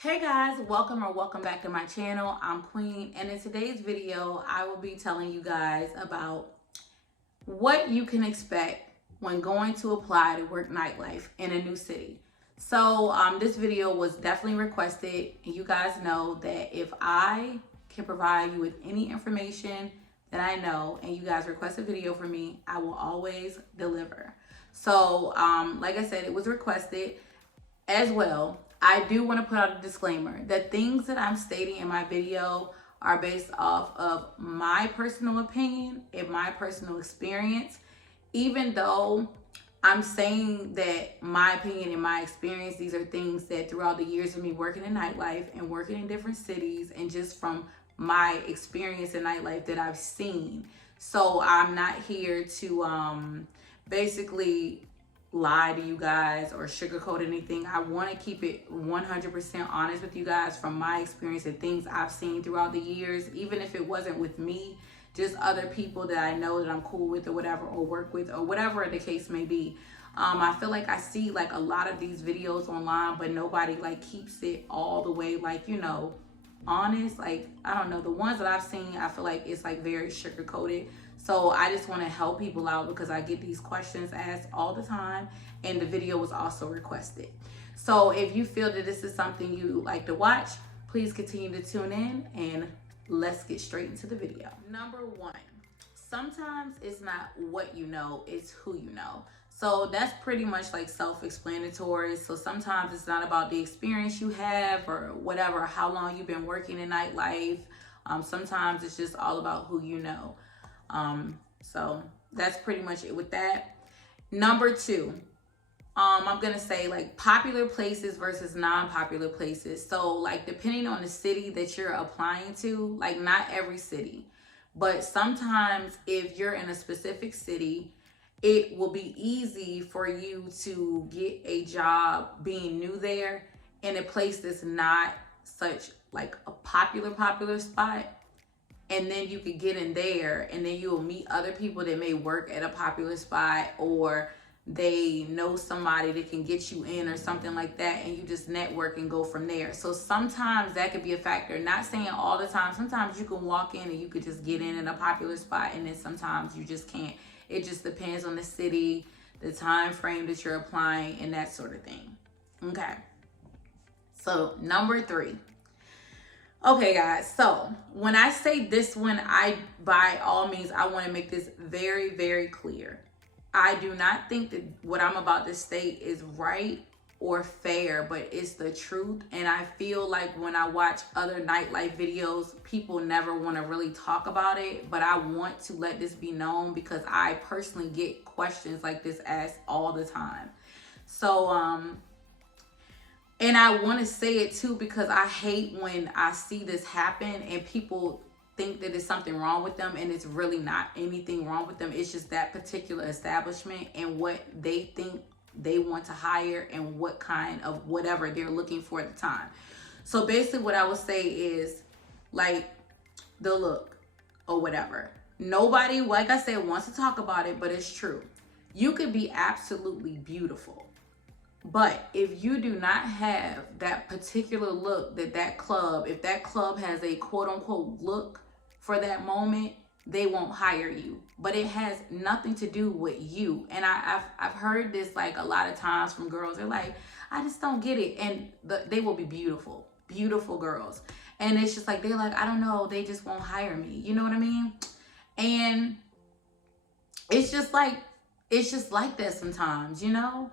Hey guys, welcome back to my channel. I'm Queen, and in today's video I will be telling you guys about what you can expect when going to apply to work nightlife in a new city. So this video was definitely requested, and you guys know that if I can provide you with any information that I know and you guys request a video from me, I will always deliver. So like I said, it was requested as well. I do want to put out a disclaimer that things that I'm stating in my video are based off of my personal opinion and my personal experience. Even though I'm saying that my opinion and my experience, these are things that throughout the years of me working in nightlife and working in different cities and just from my experience in nightlife that I've seen. So I'm not here to basically lie to you guys or sugarcoat anything. I want to keep it 100% honest with you guys from my experience and things I've seen throughout the years, even if it wasn't with me, just other people that I know that I'm cool with or whatever, or work with or whatever the case may be. I feel like I see like a lot of these videos online, but nobody like keeps it all the way like, honest. Like, I don't know, the ones that I've seen, I feel like it's like very sugar coated. So I just want to help people out because I get these questions asked all the time, and the video was also requested. So if you feel that this is something you like to watch, please continue to tune in, and let's get straight into the video. Number one, sometimes it's not what you know, it's who you know. So that's pretty much like self-explanatory. So sometimes it's not about the experience you have or whatever, how long you've been working in nightlife. Sometimes it's just all about who you know. So that's pretty much it with that. Number two, I'm gonna say like popular places versus non-popular places. So like depending on the city that you're applying to, like not every city, but sometimes if you're in a specific city, it will be easy for you to get a job being new there in a place that's not such like a popular spot. And then you could get in there, and then you will meet other people that may work at a popular spot, or they know somebody that can get you in or something like that, and you just network and go from there. So sometimes that could be a factor. Not saying all the time. Sometimes you can walk in and you could just get in a popular spot, and then sometimes you just can't. It just depends on the city, the time frame that you're applying, and that sort of thing. Okay. So number three. Okay, guys, so when I say this one, by all means, I want to make this very, very clear. I do not think that what I'm about to state is right or fair, but it's the truth. And I feel like when I watch other nightlife videos, people never want to really talk about it, but I want to let this be known because I personally get questions like this asked all the time. So, and I want to say it too because I hate when I see this happen and people think that there's something wrong with them, and it's really not anything wrong with them. It's just that particular establishment and what they think they want to hire and what kind of whatever they're looking for at the time. So basically what I would say is like the look or whatever. Nobody, like I said, wants to talk about it, but it's true. You could be absolutely beautiful, but if you do not have that particular look that club, if that club has a quote unquote look for that moment, they won't hire you. But it has nothing to do with you. And I've heard this like a lot of times from girls. They're like, I just don't get it. And they will be beautiful, beautiful girls. And it's just like, they're like, I don't know, they just won't hire me. You know what I mean? And it's just like that sometimes, you know?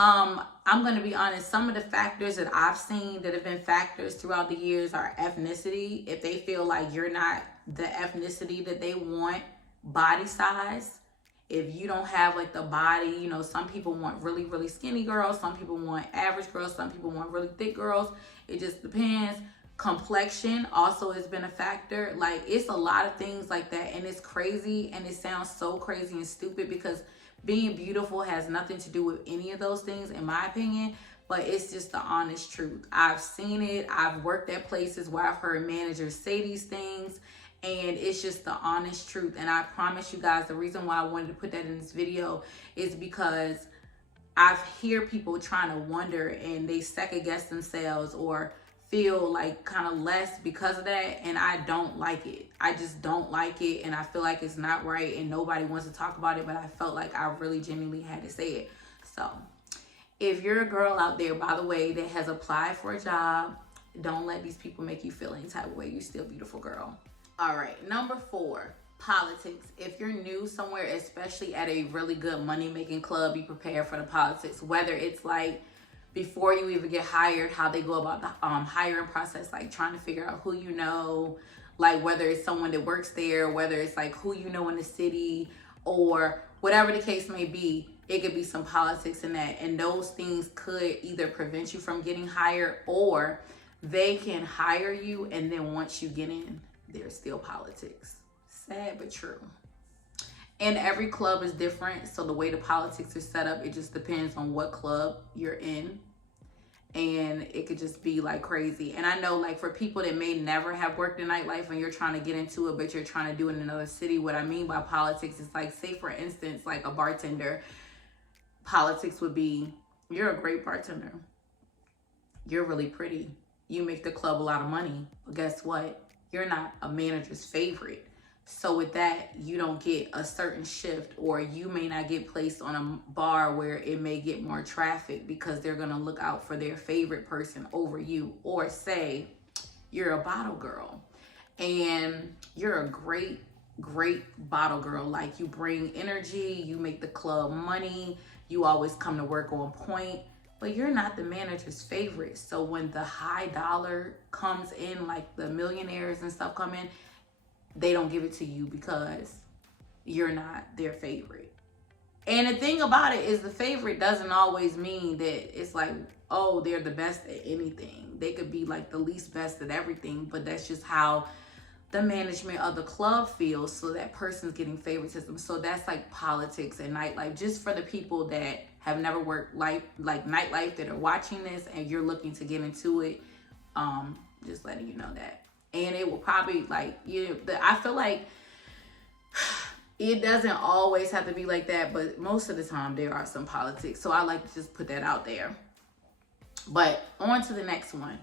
I'm going to be honest. Some of the factors that I've seen that have been factors throughout the years are ethnicity. If they feel like you're not the ethnicity that they want, body size. If you don't have like the body, some people want really, really skinny girls. Some people want average girls. Some people want really thick girls. It just depends. Complexion also has been a factor. Like, it's a lot of things like that. And it's crazy. And it sounds so crazy and stupid because being beautiful has nothing to do with any of those things, in my opinion, but it's just the honest truth. I've seen it. I've worked at places where I've heard managers say these things, and it's just the honest truth. And I promise you guys, the reason why I wanted to put that in this video is because I hear people trying to wonder and they second guess themselves or feel like kind of less because of that, and I don't like it. I just don't like it, and I feel like it's not right, and nobody wants to talk about it, but I felt like I really genuinely had to say it. So if you're a girl out there, by the way, that has applied for a job, don't let these people make you feel any type of way. You're still a beautiful girl. All right, number 4, politics. If you're new somewhere, especially at a really good money-making club, be prepared for the politics. Whether it's like before you even get hired, how they go about the hiring process, like trying to figure out who you know, like whether it's someone that works there, whether it's like who you know in the city, or whatever the case may be, it could be some politics in that. And those things could either prevent you from getting hired, or they can hire you, and then once you get in, there's still politics. Sad but true. And every club is different, so the way the politics are set up, it just depends on what club you're in. And it could just be like crazy. And I know, like, for people that may never have worked in nightlife and you're trying to get into it, but you're trying to do it in another city, what I mean by politics is like, say for instance, like a bartender, politics would be, you're a great bartender, you're really pretty, you make the club a lot of money, but guess what? You're not a manager's favorite. So with that, you don't get a certain shift, or you may not get placed on a bar where it may get more traffic because they're going to look out for their favorite person over you. Or say you're a bottle girl and you're a great bottle girl. Like, you bring energy, you make the club money, you always come to work on point, but you're not the manager's favorite. So when the high dollar comes in, like the millionaires and stuff come in, they don't give it to you because you're not their favorite. And the thing about it is, the favorite doesn't always mean that it's like, oh, they're the best at anything. They could be like the least best at everything, but that's just how the management of the club feels. So that person's getting favoritism. So that's like politics and nightlife. Just for the people that have never worked like nightlife, that are watching this and you're looking to get into it, just letting you know that. And it will probably, like, I feel like it doesn't always have to be like that, but most of the time there are some politics. So I like to just put that out there. But on to the next one.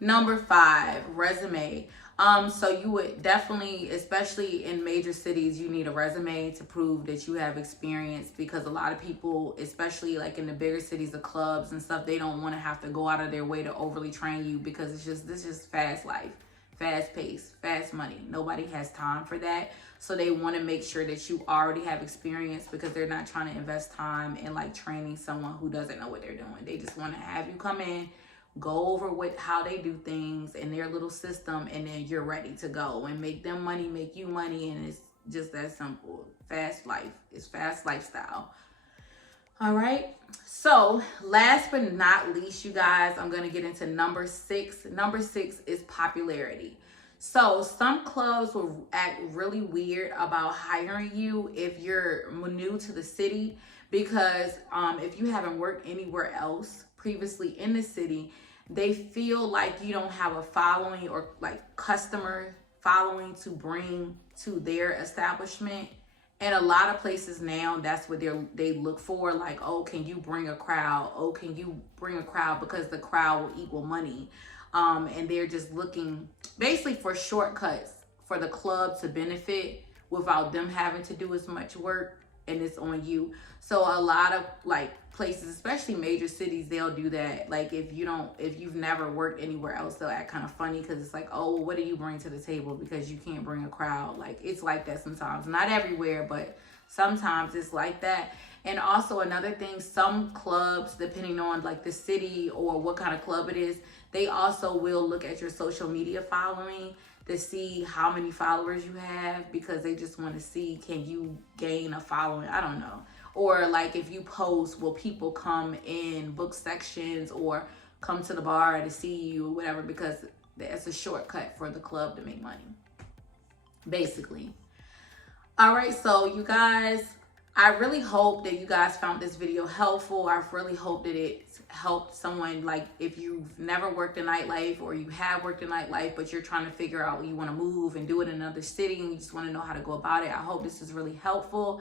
Number 5, resume. So you would definitely, especially in major cities, you need a resume to prove that you have experience, because a lot of people, especially like in the bigger cities, the clubs and stuff, they don't want to have to go out of their way to overly train you, because this is fast life. Fast pace, fast money. Nobody has time for that. So they want to make sure that you already have experience, because they're not trying to invest time in like training someone who doesn't know what they're doing. They just want to have you come in, go over how they do things in their little system, and then you're ready to go and make them money, make you money. And it's just that simple. Fast life. It's fast lifestyle. All right. So last but not least, you guys, I'm going to get into number 6. Number 6 is popularity. So some clubs will act really weird about hiring you if you're new to the city, because if you haven't worked anywhere else previously in the city, they feel like you don't have a following or like customer following to bring to their establishment. And a lot of places now, that's what they look for. Like, oh, can you bring a crowd? Oh, can you bring a crowd? Because the crowd will equal money. And they're just looking basically for shortcuts for the club to benefit without them having to do as much work, and it's on you. So a lot of like places, especially major cities, they'll do that. Like if you've never worked anywhere else, they'll act kind of funny, because it's like, oh, what do you bring to the table because you can't bring a crowd? Like, it's like that sometimes. Not everywhere, but sometimes it's like that. And also another thing, some clubs, depending on like the city or what kind of club it is, they also will look at your social media following to see how many followers you have, because they just want to see, can you gain a following? I don't know. Or like if you post, will people come in book sections or come to the bar to see you or whatever, because that's a shortcut for the club to make money, basically. All right, so you guys, I really hope that you guys found this video helpful. I really hope that it helped someone, like if you've never worked in nightlife, or you have worked in nightlife, but you're trying to figure out, you want to move and do it in another city and you just want to know how to go about it. I hope this is really helpful.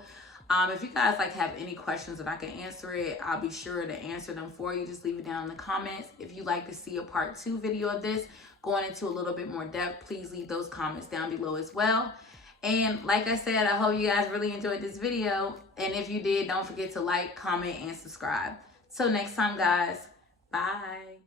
If you guys like have any questions and I can answer it, I'll be sure to answer them for you. Just leave it down in the comments. If you'd like to see a part 2 video of this, going into a little bit more depth, please leave those comments down below as well. And like I said, I hope you guys really enjoyed this video. And if you did, don't forget to like, comment, and subscribe. Till next time, guys. Bye.